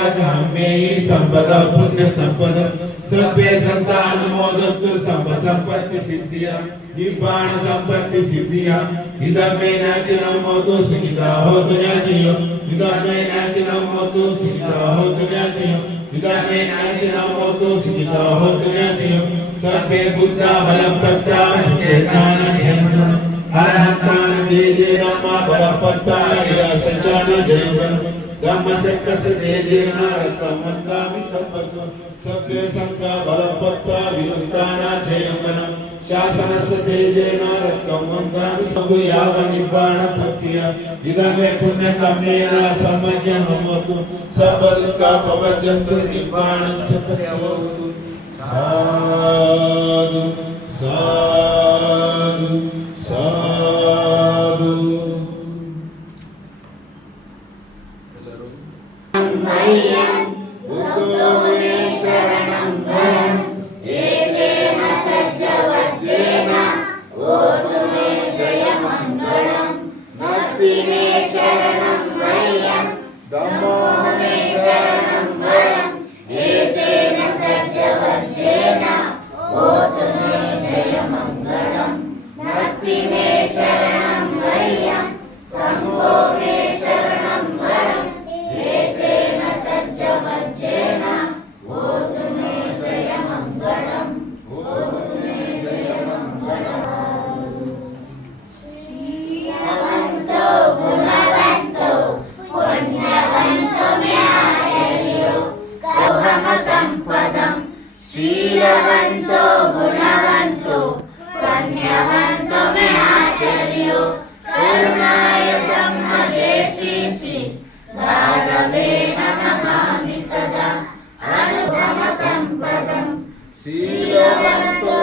राजहम्येयी संपदा पुण्य संपदा सर्वे संतानमोदत्तु संपत्ति सिद्धिया निब्बाण संपत्ति सिद्धिया इदमे नातिनमोतु सुखिता होतु ज्ञातियो इदमे नातिनमोतु सुखिता होतु ज्ञातियो इदमे नातिनमोतु सुखिता होतु ज्ञातियो सर्वे बुद्धा बलपत्ता चेतान जन्म अरहंतान तेजे नम्मा बलपत्ता सचान जयवन धम्म सक्कस तेजे नारकमंदामि सप्पसु सत्वे संका बलपत्ता विरुद्धाना जयवनम शासनस्य तेजे नारकमंदामि संगुयाव निब्बाण भक्तिया इदमे पुण्य कम्मेन समज्ञनमतु सबदुःखा पवजन्तु निब्बाणस्य पच्यवतु साधु साधु साधु बुद्धो मे शरणं वरं एतेन सज्जवज्जेन ओतु मे जयमङ्गलं भक्ति मे शरणं मह्यं धम्मो मे शरणं वरं एतेन सज्जवज्जेन ओतु मे जयमङ्गलं भक्ति मे शरणं मह्यं संघो मे शरणं वरं एतेन सज्जवज्जेन ओतु मे जयमङ्गलं ओतु मे जयमङ्गलं शीलवन्तो गुणवन्तो पुण्यवन्तो मे आचार्यो कौहमतं पदं शीलवन्तो गुणवन्तो पुण्यवन्तो मे आचार्यो करुणाय ब्रह्मदेशीसि गाधवे नमामि सदा अनुपमतं पदं शीलवन्तो